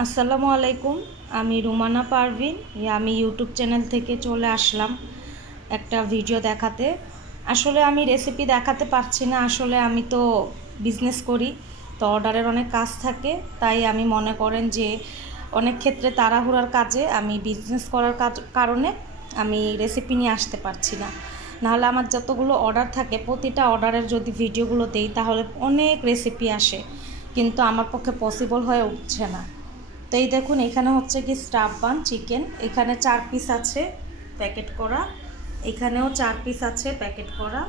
আসসালামু আলাইকুম। আমি রুমানা পারভিন। আমি ইউটিউব চ্যানেল থেকে চলে আসলাম একটা ভিডিও দেখাতে। আসলে আমি রেসিপি দেখাতে পারছি না, আসলে আমি তো বিজনেস করি, তো অর্ডারের অনেক কাজ থাকে, তাই আমি মনে করেন যে অনেক ক্ষেত্রে তাড়াহুড়ার কাজে আমি বিজনেস করার কারণে আমি রেসিপি নিয়ে আসতে পারছি না। নাহলে আমার যতগুলো অর্ডার থাকে প্রতিটা অর্ডারের যদি ভিডিওগুলো দেই তাহলে অনেক রেসিপি আসে, কিন্তু আমার পক্ষে পসিবল হয়ে উঠছে না। তো এই দেখুন, এখানে হচ্ছে কি স্টাফ বান চিকেন, এখানে 4 পিস আছে প্যাকেট করা, এখানেও 4 পিস আছে প্যাকেট করা,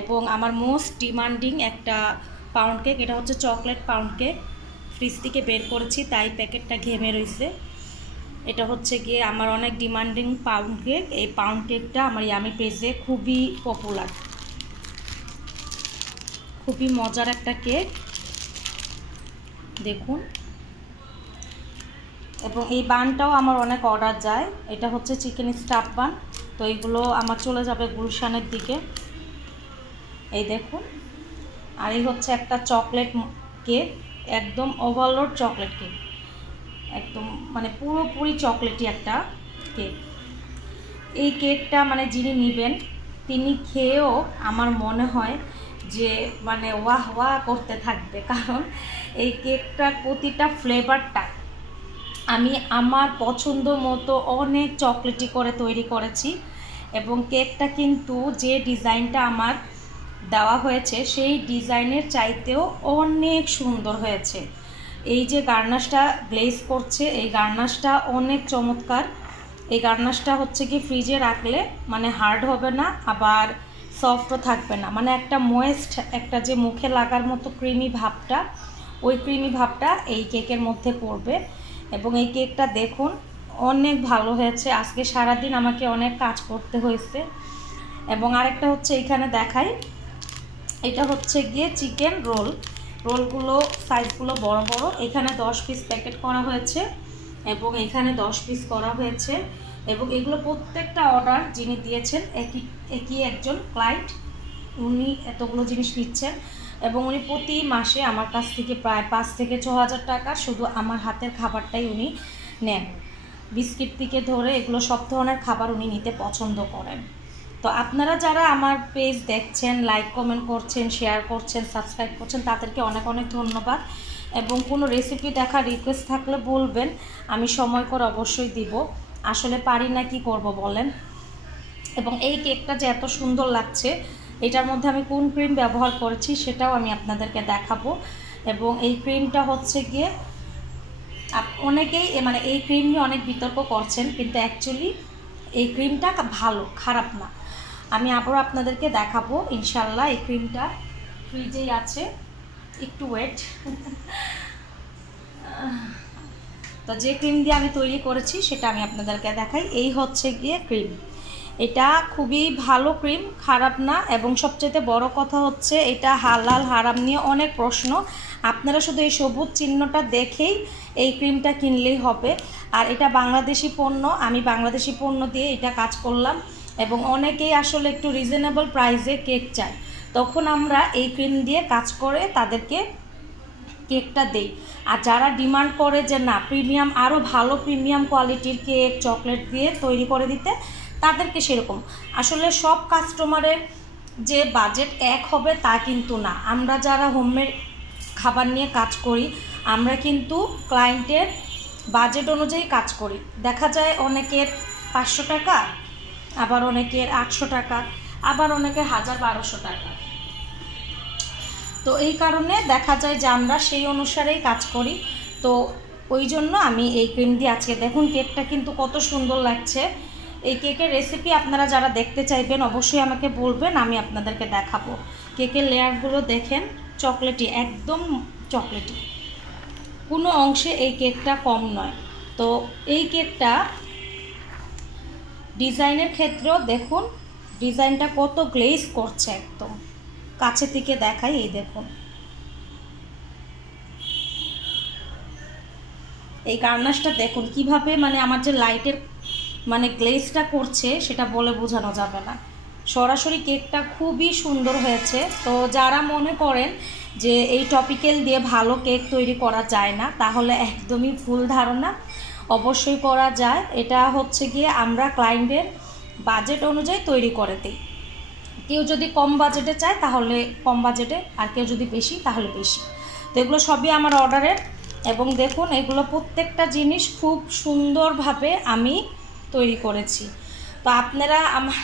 এবং আমার মোস্ট ডিমান্ডিং একটা পাউন্ড কেক, এটা হচ্ছে চকলেট পাউন্ড কেক, ফ্রিজ থেকে বের করেছি তাই প্যাকেটটা ঘেমে রয়েছে। এটা হচ্ছে গিয়ে আমার অনেক ডিমান্ডিং পাউন্ড কেক। এই পাউন্ড কেকটা আমার ইয়ামি পেজে খুবই পপুলার, খুবই মজার একটা কেক, দেখুন। এবং এই বানটাও আমার অনেক অর্ডার যায়। এটা হচ্ছে চিকেন স্টাফ বান, তো এইগুলো আমার চলে যাবে গুলশানের দিকে, এই দেখুন। আর এই হচ্ছে একটা চকলেট কেক, একদম ওভারলোড চকলেট কেক, একদম মানে পুরোপুরি চকলেটই একটা কেক। এই কেকটা মানে যিনি নেবেন তিনি খেয়েও আমার মনে হয় যে মানে ওয়াহ ওয়াহ করতে থাকবে, কারণ এই কেকটার প্রতিটা ফ্লেভারটা আমি আমার পছন্দ মতো অনেক চকলেটি করে তৈরি করেছি। এবং কেকটা কিন্তু যে ডিজাইনটা আমার দেওয়া হয়েছে সেই ডিজাইনের চাইতেও অনেক সুন্দর হয়েছে। এই যে গার্নাশটা গ্লেজ করছে, এই গার্নাশটা অনেক চমৎকার। এই গার্নাশটা হচ্ছে কি ফ্রিজে রাখলে মানে হার্ড হবে না, আবার সফটও থাকবে না, মানে একটা ময়েস্ট, একটা যে মুখে লাগার মতো ক্রিমি ভাবটা, ওই ক্রিমি ভাবটা এই কেকের মধ্যে পড়বে। এবং এই কেকটা দেখুন অনেক ভালো হয়েছে। আজকে সারাদিন আমাকে অনেক কাজ করতে হয়েছে। এবং আরেকটা হচ্ছে এখানে দেখাই, এটা হচ্ছে গিয়ে চিকেন রোল, রোলগুলো সাইজগুলো বড় বড়, এখানে 10 পিস প্যাকেট করা হয়েছে এবং এখানে 10 পিস করা হয়েছে। এবং এগুলো প্রত্যেকটা অর্ডার যিনি দিয়েছেন একই একজন ক্লায়েন্ট, উনি এতগুলো জিনিস নিচ্ছেন এবং উনি প্রতি মাসে আমার কাছ থেকে প্রায় 5 থেকে 6 হাজার টাকা শুধু আমার হাতের খাবারটাই উনি নেন। বিস্কিট থেকে ধরে এগুলো সব ধরনের খাবার উনি নিতে পছন্দ করেন। তো আপনারা যারা আমার পেজ দেখছেন, লাইক কমেন্ট করছেন, শেয়ার করছেন, সাবস্ক্রাইব করছেন, তাদেরকে অনেক অনেক ধন্যবাদ। এবং কোনো রেসিপি দেখার রিকোয়েস্ট থাকলে বলবেন, আমি সময় করে অবশ্যই দিব। আসলে পারি না, কি করব বলেন। এবং এই কেকটা যে এত সুন্দর লাগছে, এটার মধ্যে আমি কোন ক্রিম ব্যবহার করেছি সেটাও আমি আপনাদেরকে দেখাবো। এবং এই ক্রিমটা হচ্ছে গিয়ে অনেকেই মানে এই ক্রিম নিয়ে অনেক বিতর্ক করছেন, কিন্তু অ্যাকচুয়ালি এই ক্রিমটা ভালো, খারাপ না। আমি আবারও আপনাদেরকে দেখাবো ইনশাল্লাহ। এই ক্রিমটা ফ্রিজেই আছে, একটু ওয়েট। তো যে ক্রিম দিয়ে আমি তৈরি করেছি সেটা আমি আপনাদেরকে দেখাই। এই হচ্ছে গিয়ে ক্রিম, এটা খুবই ভালো ক্রিম, খারাপ না। এবং সবচেয়ে বড় কথা হচ্ছে এটা হালাল হারাম নিয়ে অনেক প্রশ্ন, আপনারা শুধু এই সবুজ চিহ্নটা দেখেই এই ক্রিমটা কিনলেই হবে। আর এটা বাংলাদেশি পণ্য, আমি বাংলাদেশি পণ্য দিয়ে এটা কাজ করলাম। এবং অনেকেই আসলে একটু রিজনেবল প্রাইসে কেক চায়, তখন আমরা এই ক্রিম দিয়ে কাজ করে তাদেরকে কেকটা দেই। আর যারা ডিমান্ড করে যে না প্রিমিয়াম, আরও ভালো প্রিমিয়াম কোয়ালিটির কেক চকলেট দিয়ে তৈরি করে দিতে, তাদেরকে সেরকম। আসলে সব কাস্টমারের যে বাজেট এক হবে তা কিন্তু না। আমরা যারা হোমমেড খাবার নিয়ে কাজ করি, আমরা কিন্তু ক্লায়েন্টের বাজেট অনুযায়ী কাজ করি। দেখা যায় অনেকের 500 টাকা, আবার অনেকের 800 টাকা, আবার অনেকের 1000-1200 টাকা। তো এই কারণে দেখা যায় যে আমরা সেই অনুসারেই কাজ করি। তো ওই জন্য আমি এই ক্রিম দিয়ে আজকে দেখুন কেকটা কিন্তু কত সুন্দর লাগছে। এই কেকের রেসিপি আপনারা যারা দেখতে চাইবেন অবশ্যই আমাকে বলবেন, আমি আপনাদেরকে দেখাবো। কেকের লেয়ারগুলো দেখেন, চকলেটি, একদম চকলেটি, কোনো অংশে এই কেকটা কম নয়। তো এই কেকটা ডিজাইনের ক্ষেত্রেও দেখুন ডিজাইনটা কত গ্লেজ করছে, একদম কাছে থেকে দেখাই, এই দেখুন। এই গার্নাশটা দেখুন কিভাবে মানে আমার যে লাইটের মানে গ্লেজটা করছে সেটা বলে বোঝানো যাবে না। সরাসরি কেকটা খুবই সুন্দর হয়েছে। তো যারা মনে করেন যে এই টপিক্যাল দিয়ে ভালো কেক তৈরি করা যায় না, তাহলে একদমই ভুল ধারণা। অবশ্যই করা যায়। এটা হচ্ছে গিয়ে আমরা ক্লায়েন্টের বাজেট অনুযায়ী তৈরি করে দিই। কেউ যদি কম বাজেটে চায় তাহলে কম বাজেটে, আর কেউ যদি বেশি তাহলে বেশি। তো এগুলো সবই আমার অর্ডারের। এবং দেখুন এগুলো প্রত্যেকটা জিনিস খুব সুন্দরভাবে আমি তৈরি করেছি। তো আপনারা আমার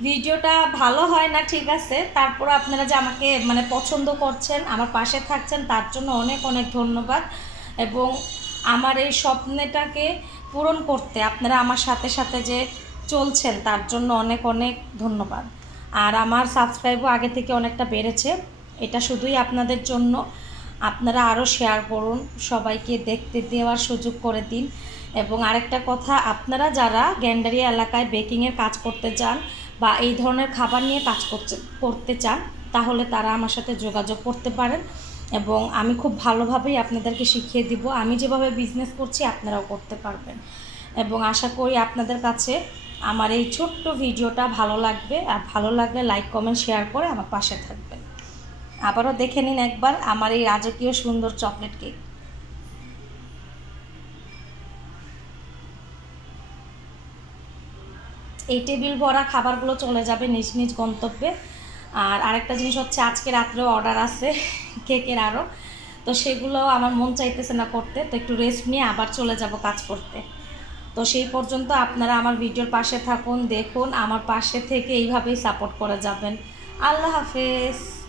ভিডিওটা ভালো হয় না ঠিক আছে, তারপর আপনারা যে আমাকে মানে পছন্দ করছেন, আমার পাশে থাকছেন, তার জন্য অনেক অনেক ধন্যবাদ। এবং আমার এই স্বপ্নটাকে পূরণ করতে আপনারা আমার সাথে সাথে যে চলছেন তার জন্য অনেক অনেক ধন্যবাদ। আর আমার সাবস্ক্রাইবও আগে থেকে অনেকটা বেড়েছে, এটা শুধুই আপনাদের জন্য। আপনারা আরও শেয়ার করুন, সবাইকে দেখতে দেওয়ার সুযোগ করে দিন। এবং আরেকটা কথা, আপনারা যারা গ্যান্ডারিয়া এলাকায় বেকিংয়ের কাজ করতে চান বা এই ধরনের খাবার নিয়ে কাজ করতে চান, তাহলে তারা আমার সাথে যোগাযোগ করতে পারেন। এবং আমি খুব ভালোভাবেই আপনাদেরকে শিখিয়ে দিব। আমি যেভাবে বিজনেস করছি আপনারাও করতে পারবেন। এবং আশা করি আপনাদের কাছে আমার এই ছোট্ট ভিডিওটা ভালো লাগবে। আর ভালো লাগলে লাইক কমেন্ট শেয়ার করে আমার পাশে থাকবেন। আবারও দেখে নিন একবার আমার এই রাজকীয় সুন্দর চকলেট কেক। এই টেবিল ভরা খাবারগুলো চলে যাবে নিজ নিজ গন্তব্যে। আর আরেকটা জিনিস হচ্ছে, আজকে রাত্রেও অর্ডার আছে কেকের আরও, তো সেগুলো আমার মন চাইতেছে না করতে, তো একটু রেস্ট নিয়ে আবার চলে যাব কাজ করতে। তো সেই পর্যন্ত আপনারা আমার ভিডিওর পাশে থাকুন, দেখুন, আমার পাশে থেকে এইভাবেই সাপোর্ট করে যাবেন। আল্লাহ হাফেজ।